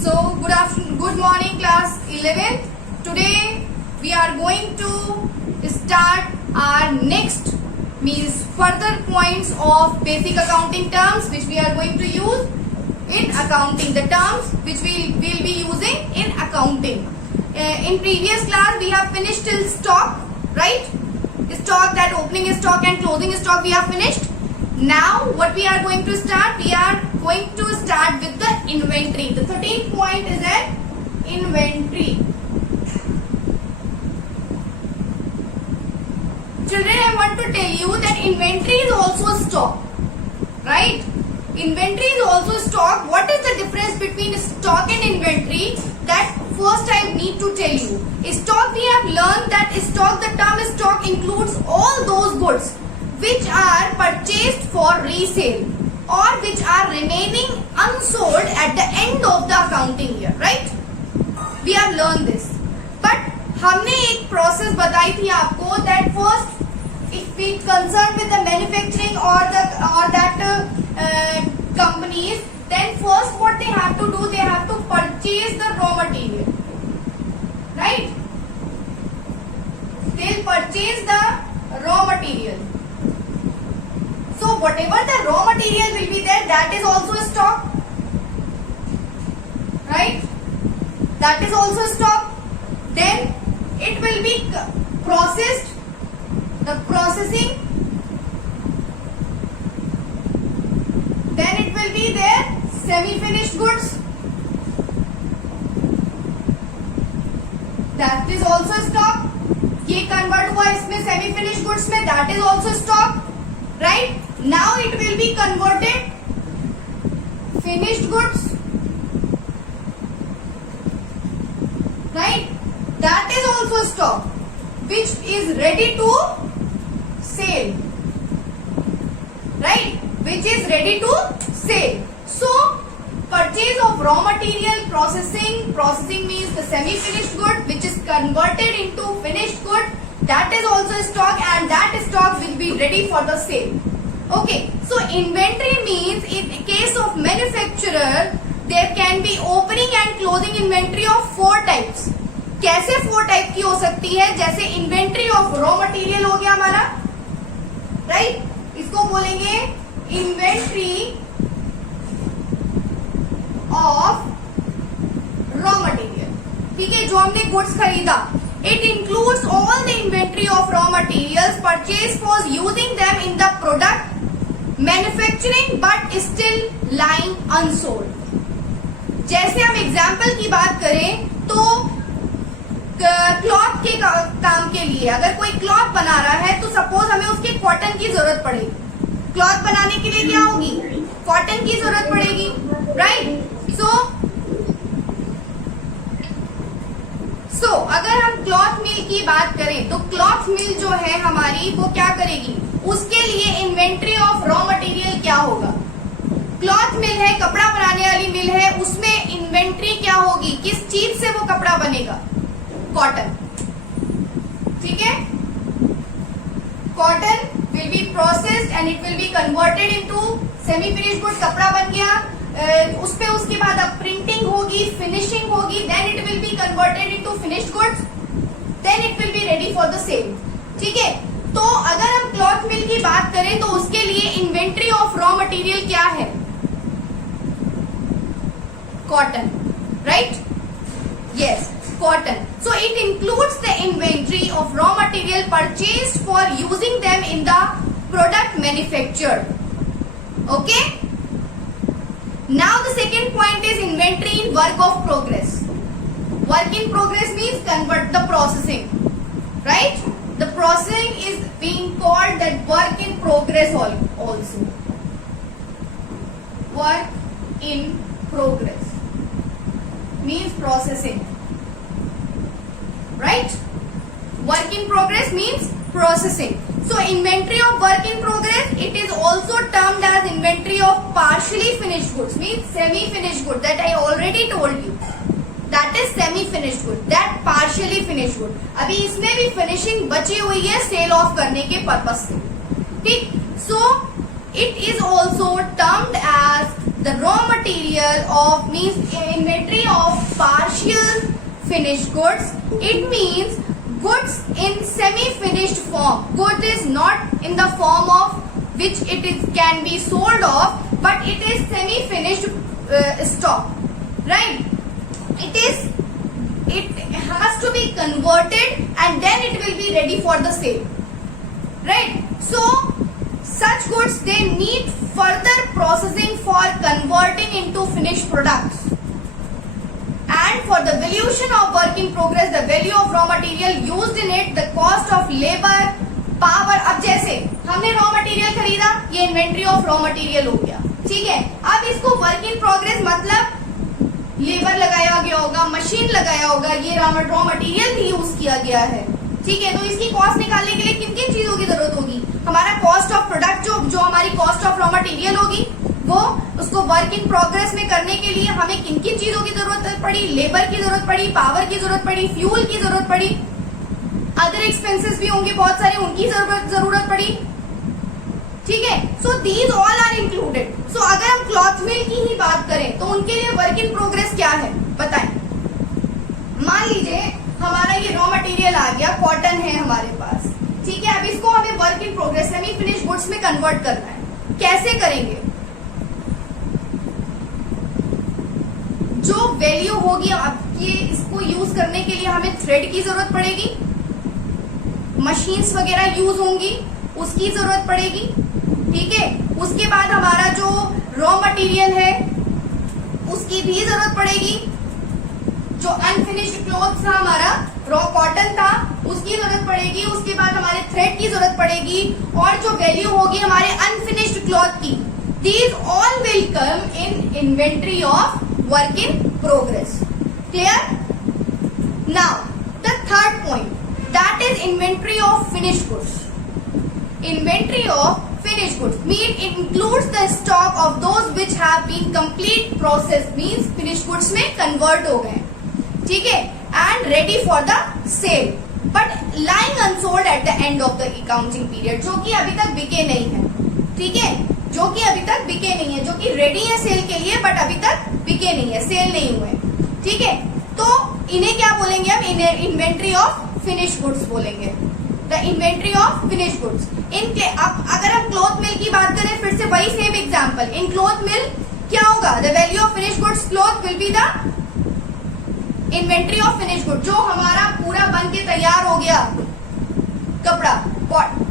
So good morning class 11th. Today we are going to start our next means further points of basic accounting terms which we are going to use in accounting. The terms which we will be using in accounting. In previous class we have finished till stock, right? Stock, that opening stock and closing stock we have finished. Now what we are going to start? We are going to start with the inventory. The 13th point is an inventory. Children, I want to tell you that inventory is also stock, right? Inventory is also stock. What is the difference between stock and inventory? That first I need to tell you. Stock, we have learned that stock, the term stock includes all those goods which are purchased for resale or which are remaining unsold at the end of the accounting year, right? We have learned this. But हमने एक process बताई थी आपको that first, if it concerned with the manufacturing or that companies, then first what they have to do, they have to purchase the raw material, right? They'll purchase the raw material. So whatever the raw material will be there, that is also stock, right? That is also stock. Then it will be processed, the processing. Then it will be there semi-finished goods. That is also stock. ये convert हुआ इसमें semi-finished goods में, that is also stock, right? Now it will be converted finished goods, right? That is also stock which is ready to sell, right? Which is ready to sell. So purchase of raw material, processing means the semi-finished good which is converted into finished good, that is also stock, and that stock will be ready for the sale. Okay, so inventory means in case of manufacturer there can be opening and closing inventory of 4 types. कैसे 4 type की हो सकती है? जैसे inventory of raw material हो गया हमारा, right? इसको बोलेंगे इन्वेंट्री ऑफ रॉ मटेरियल, ठीक है? जो हमने गुड्स खरीदा, it includes all the inventory of raw materials purchased for using them in the product manufacturing but still lying unsold. जैसे हम एग्जाम्पल की बात करें तो क्लॉथ के काम के लिए अगर कोई क्लॉथ बना रहा है तो सपोज हमें उसके कॉटन की जरूरत पड़ेगी. क्लॉथ बनाने के लिए क्या होगी? कॉटन की जरूरत पड़ेगी, राइट? सो अगर हम क्लॉथ मिल की बात करें तो क्लॉथ मिल जो है हमारी वो क्या करेगी? उसके लिए इन्वेंट्री ऑफ रॉ मटेरियल क्या होगा? क्लॉथ मिल है, कपड़ा बनाने वाली मिल है, उसमें इन्वेंट्री क्या होगी? किस चीज से वो कपड़ा बनेगा? कॉटन, ठीक है? Cotton will be processed and it will be converted into semi finished good. कपड़ा बन गया, उस पे उसके बाद अब प्रिंटिंग होगी, फिनिशिंग होगी, then it will be converted into finished goods, then it will be ready for the sale, ठीक है? तो अगर हम क्लॉथ मिल की बात करें तो उसके लिए इन्वेंट्री ऑफ रॉ मटेरियल क्या है? Cotton, right? Yes, cotton. So it includes the inventory of raw material purchased for using them in the product manufactured. Okay? Now the second point is inventory in work of progress. Work in progress means convert the processing, right? The processing is being called that work in progress also. Work in progress means processing. Right? Work in progress means processing. So inventory of work in progress, it is also termed as inventory of partially finished goods, means semi-finished good, that I already told you. That is semi-finished good, that partially finished good. अभी इसमें भी finishing बची हुई है cell of करने के purpose से, ठीक? So it is also termed as the raw material of means inventory partial finished goods. It means goods in semi-finished form. Good is not in the form of which it is can be sold off, but it is semi-finished stock, right? It has to be converted and then it will be ready for the sale, right? So such goods, they need further processing for converting into finished products. And for the valuation of work in progress, the value of raw material used in it, the cost of labor, power. अब जैसे हमने raw material खरीदा, ये inventory of raw material हो गया, ठीक है। अब इसको वर्क इन प्रोग्रेस मतलब लेबर लगाया गया होगा, मशीन लगाया होगा, ये रॉ मटेरियल भी यूज किया गया है, ठीक है। तो इसकी कॉस्ट निकालने के लिए किन किन चीजों की जरूरत होगी? हमारा कॉस्ट ऑफ प्रोडक्ट, जो हमारी कॉस्ट ऑफ रॉ मटेरियल होगी, वो उसको वर्क इन प्रोग्रेस में करने के लिए हमें किन किन चीजों की जरूरत पड़ी? लेबर की जरूरत पड़ी, पावर की जरूरत पड़ी, फ्यूल की जरूरत पड़ी, अदर एक्सपेंसेस भी होंगे बहुत सारे, उनकी जरूरत पड़ी, ठीक है। So these all are included. So अगर हम क्लॉथ मिल की ही बात करें तो उनके लिए वर्क इन प्रोग्रेस क्या है बताएं। मान लीजिए हमारा ये रॉ मटेरियल आ गया, कॉटन है हमारे पास, ठीक है। अब इसको हमें work in progress semi finish goods में कन्वर्ट करना है। कैसे करेंगे? जो वैल्यू होगी आपकी, इसको यूज करने के लिए हमें थ्रेड की जरूरत पड़ेगी, मशीन्स वगैरह यूज होंगी, उसकी जरूरत पड़ेगी, ठीक है। उसके बाद हमारा जो रॉ मटेरियल है उसकी भी जरूरत पड़ेगी। जो अनफिनिश्ड क्लॉथ था हमारा, रॉ कॉटन था, उसकी जरूरत पड़ेगी। उसके बाद हमारे थ्रेड की जरूरत पड़ेगी और जो वैल्यू होगी हमारे अनफिनिश्ड क्लॉथ की। These all will come in inventory of work in progress. Clear? Now the third point, that is inventory of finished goods. Inventory of finished goods means it includes the stock of those which have been complete process, means finished goods में convert हो गए, ठीक है, and ready for the sale but lying unsold at the end of the accounting period, जो कि अभी तक बिके नहीं है, ठीक है, जो कि अभी तक बिके नहीं है, जो कि रेडी है सेल के लिए बट अभी तक बिके नहीं है, सेल नहीं हुए, ठीक है। तो इन्हें क्या बोलेंगे हम? इन्वेंट्री ऑफ फिनिश गुड्स बोलेंगे, the inventory of finish goods. अब अगर हम क्लॉथ मिल की बात करें, फिर से वही सेम एग्जांपल, इन क्लॉथ मिल क्या होगा? The value of finish goods cloth will be the inventory of finish good. जो हमारा पूरा बन के तैयार हो गया कपड़ा,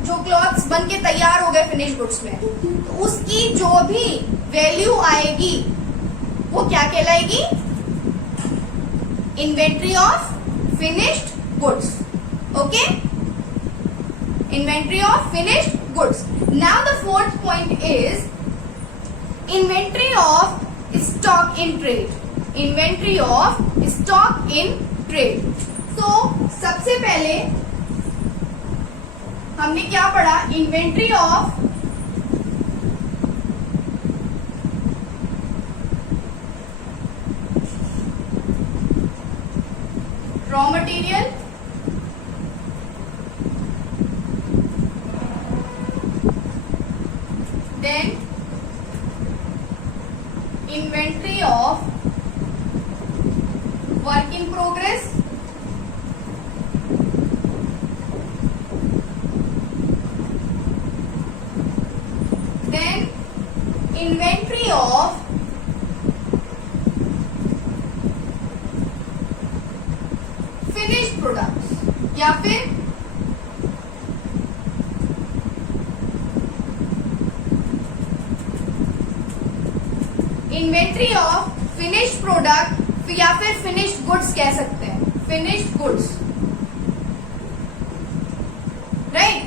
जो क्लॉथ्स बन के तैयार हो गए फिनिश गुड्स में, तो उसकी जो भी वैल्यू आएगी वो क्या कहलाएगी? Inventory of finished goods. Okay? Inventory of finished goods. Now the fourth point is inventory of stock in trade. Inventory of stock in trade. So सबसे पहले हमने क्या पढ़ा? Inventory of raw material, then inventory of work in progress, then inventory of finished products या फिर inventory of finished product या फिर finished goods कह सकते हैं, finished goods, right,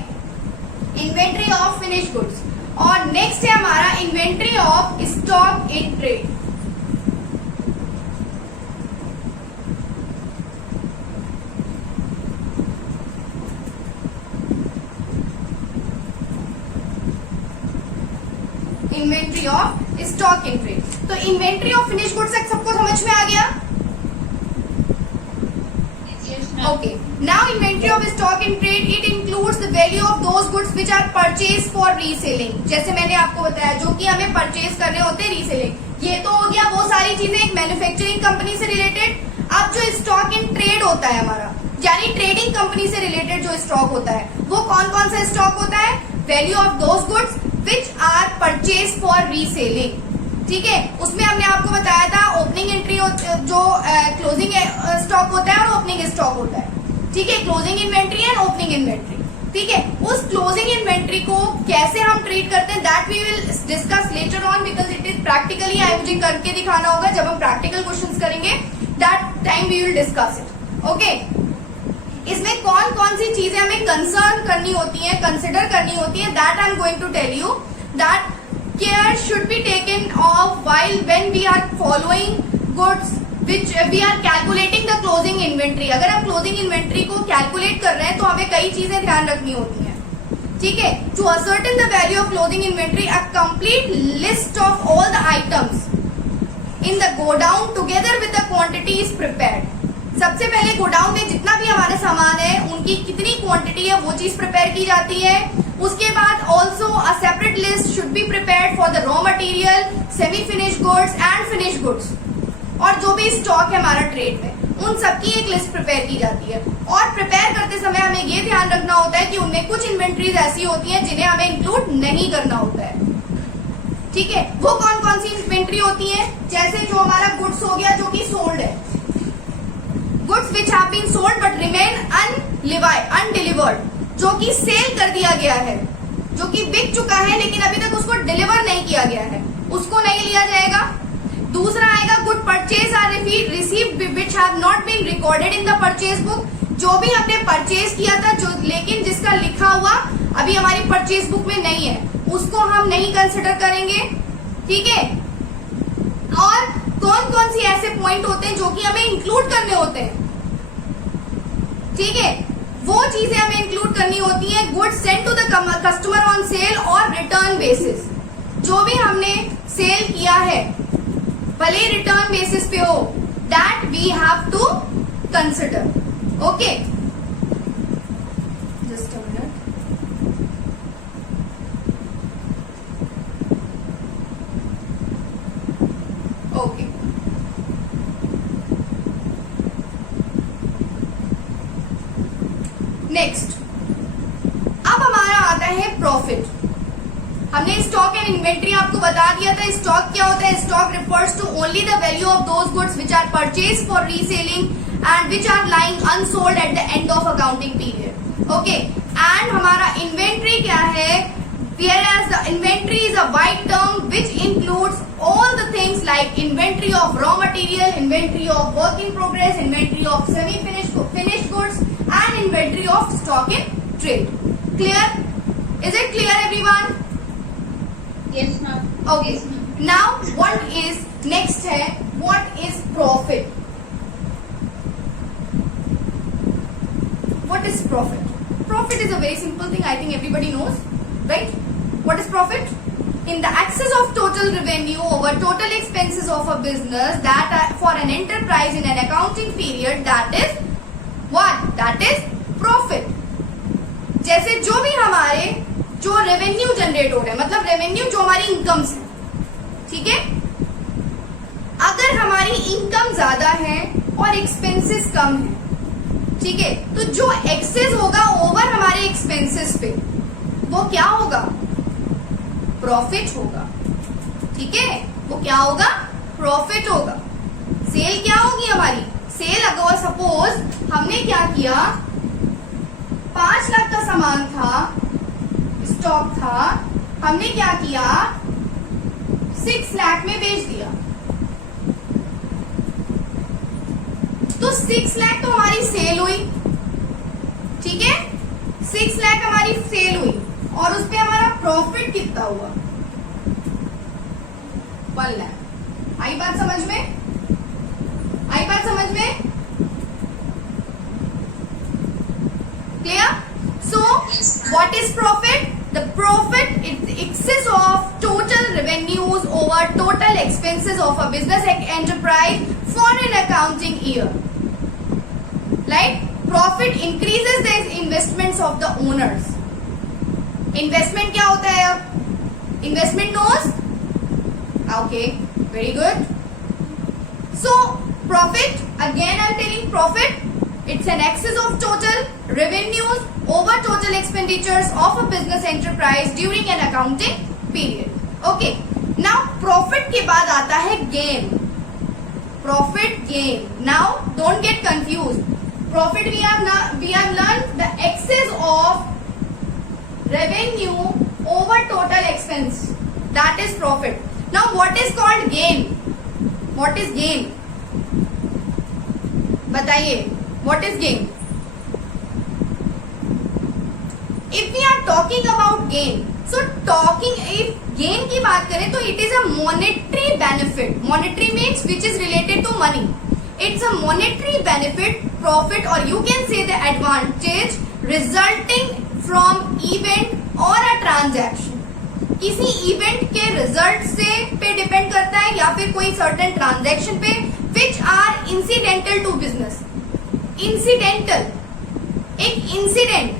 inventory of finished goods. और नेक्स्ट है हमारा inventory of stock in trade. Inventory of stock in trade. तो इन्वेंट्री ऑफ फिनिश गुड्स सबको समझ में आ गया? Okay, now inventory of stock in trade, it includes the value of those goods which are purchase for reselling. जैसे मैंने आपको बताया, जो कि हमें परचेज करने होते हैं रीसेलिंग। ये तो हो गया वो सारी चीजें एक मैन्युफैक्चरिंग कंपनी से रिलेटेड। अब जो स्टॉक इन ट्रेड होता है हमारा, यानी ट्रेडिंग कंपनी से रिलेटेड जो स्टॉक होता है, वो कौन कौन सा स्टॉक होता है? Value of those goods which are purchase for reselling, ठीक है। उसमें हमने आपको बताया था ओपनिंग एंट्री जो क्लोजिंग स्टॉक होता है और ओपनिंग स्टॉक होता है, ठीक है, closing inventory and opening inventory, ठीक है। उस क्लोजिंग इन्वेंट्री को कैसे हम ट्रीट करते हैं, that we will discuss later on, because it is practically मुझे करके दिखाना होगा जब हम प्रैक्टिकल क्वेश्चंस करेंगे, that time we will discuss it, okay. इसमें कौन कौन सी चीजें हमें कंसर्न करनी होती है, कंसिडर करनी होती है, that I am going to tell you. That care should be taken of while when we are following goods which we are calculating the closing inventory। अगर हम closing inventory को calculate कर रहे हैं तो हमें कई चीजें ध्यान रखनी होती हैं, ठीक है। To ascertain the value of closing inventory, a complete list of all the items in the godown together with the quantity is prepared। सबसे पहले गोडाउन में जितना भी हमारे सामान है उनकी कितनी क्वांटिटी है वो चीज प्रिपेयर की जाती है। उसके बाद also a separate list should be prepared for the raw material, semi finish goods and finish goods, और जो भी स्टॉक है हमारा ट्रेड में उन सबकी एक लिस्ट प्रिपेयर की जाती है। और प्रिपेयर करते समय हमें ये ध्यान रखना होता है कि उनमें कुछ इन्वेंट्रीज ऐसी होती हैं जिन्हें हमें इंक्लूड नहीं करना होता है, ठीक है। वो कौन कौन सी इन्वेंट्री होती है? जैसे जो हमारा गुड्स हो गया जो कि सोल्ड है, goods which have been sold but remain undelivered, जो कि सेल कर दिया गया है, जो कि बिक चुका है लेकिन अभी तक उसको डिलीवर नहीं किया गया है, उसको नहीं लिया जाएगा। दूसरा आएगा good purchase are received which have not been recorded in the purchase book, जो भी हमने परचेज किया था जो लेकिन जिसका लिखा हुआ अभी हमारी परचेज बुक में नहीं है, उसको हम नहीं कंसिडर करेंगे, ठीक है। और कौन कौन सी ऐसे पॉइंट होते हैं जो कि हमें इंक्लूड करने होते हैं, ठीक है, वो चीजें हमें इंक्लूड करनी होती हैं। Goods send to the customer on sale और रिटर्न बेसिस, जो भी हमने सेल किया है भले रिटर्न बेसिस पे हो, that we have to consider, okay. Just a minute, okay. Next अब हमारा आता है प्रॉफिट। हमने स्टॉक एंड इन्वेंट्री आपको बता दिया था। स्टॉक क्या होता है? Stock refers to only the value of those goods which are purchase for reselling and which are lying unsold at the end of accounting period, okay. And हमारा inventory क्या है? Whereas the inventory is a wide term which includes all the things like inventory of raw material, inventory of work in progress, inventory of finished goods, and inventory of stock in trade. Clear? Is it clear, everyone? Yes, ma'am. Okay. Yes, ma'am. Now, what is next? है what is profit? What is profit? Profit is a very simple thing. I think everybody knows, right? What is profit? In the excess of total revenue over total expenses of a business that for an enterprise in an accounting period, that is what? That is profit. जैसे जो भी हमारे जो revenue generate हो रहे हैं, मतलब revenue जो हमारी इनकम्स है, ठीक है। अगर हमारी इनकम ज्यादा है और एक्सपेंसेस कम है, ठीक है, तो जो एक्सेस होगा ओवर हमारे एक्सपेंसेस पे वो क्या होगा? प्रॉफिट होगा, ठीक है। वो क्या होगा? प्रॉफिट होगा। सेल क्या होगी हमारी? सेल अगर सपोज हमने क्या किया, 5 लाख का सामान था, स्टॉक था, हमने क्या किया 6 लाख में बेच दिया, तो 6 लाख तो हमारी सेल हुई, ठीक है। 6 लाख हमारी सेल हुई और उस पे हमारा प्रॉफिट कितना हुआ? 1 लाख। आई बात समझ में? आई बात समझ में? Clear? So what is profit? The profit is the excess of total revenues over total expenses of a business enterprise for an accounting year. Right? Profit increases the investments of the owners. Investment क्या होता है अब? Investment knows? Okay, very good. So Profit, again I'm telling profit, it's an excess of total revenues over total expenditures of a business enterprise during an accounting period. Okay, now profit के बाद आता है gain. Profit, gain. Now don't get confused. Profit we have learned the excess of revenue over total expense. That is profit. Now what is called gain? What is gain? बताइए, what is gain? If we are talking about gain, so if gain की बात करें तो it is a monetary benefit. Monetary means which is related to money. It's a monetary benefit, profit, or you can say the advantage resulting from event or a transaction. किसी event के result से पे depend करता है या फिर कोई certain transaction पे which are incidental to business. Incidental, एक incident,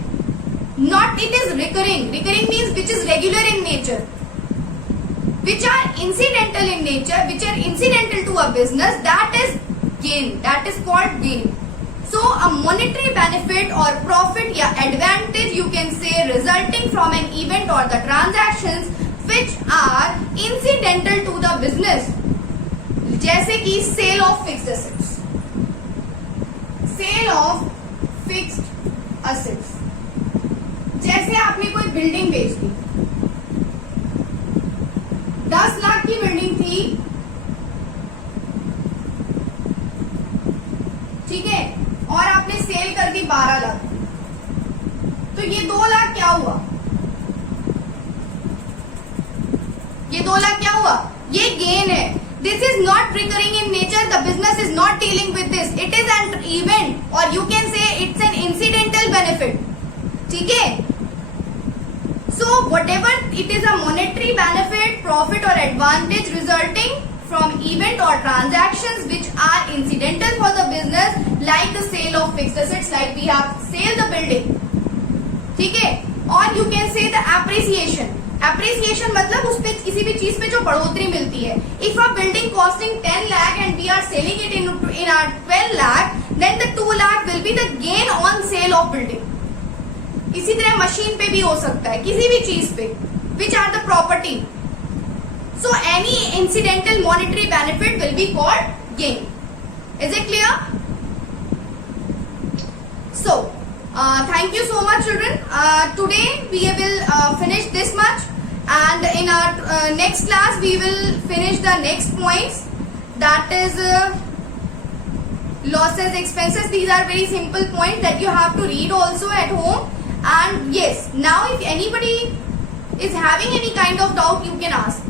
not it is recurring. Recurring means which is regular in nature. Which are incidental in nature, which are incidental to a business, that is gain. That is called gain. So a monetary benefit or profit या advantage you can say resulting from an event or the transactions which are incidental to the business. जैसे कि sale of fixed assets. Sale of fixed assets. जैसे आपने कोई building बेच दी, 10 लाख की building थी, ठीक है, और आपने सेल कर दी 12 लाख, तो ये 2 लाख क्या हुआ? ये 2 लाख क्या हुआ? ये गेन है. This is not recurring in nature. The business is not dealing with this. It is an event और you can say it's an incidental benefit. ठीक है. So whatever it is a monetary benefit, profit or advantage resulting from event or transactions which are incidental for the business, like the sale of fixed assets, like we have sell the building, ठीक है, और you can say the appreciation. Appreciation मतलब उस पे किसी भी चीज पे जो बढ़ोतरी मिलती है. If a building costing 10 lakh and we are selling it in our 12 lakh, then the 2 lakh will be the gain on sale of building. इसी तरह मशीन पे भी हो सकता है, किसी भी चीज पे, which are the property. So any incidental monetary benefit will be called gain. Is it clear? So thank you so much children. Today we will finish this much, and in our next class we will finish the next points, that is losses, expenses. These are very simple points that you have to read also at home. And yes, now if anybody is having any kind of doubt, you can ask.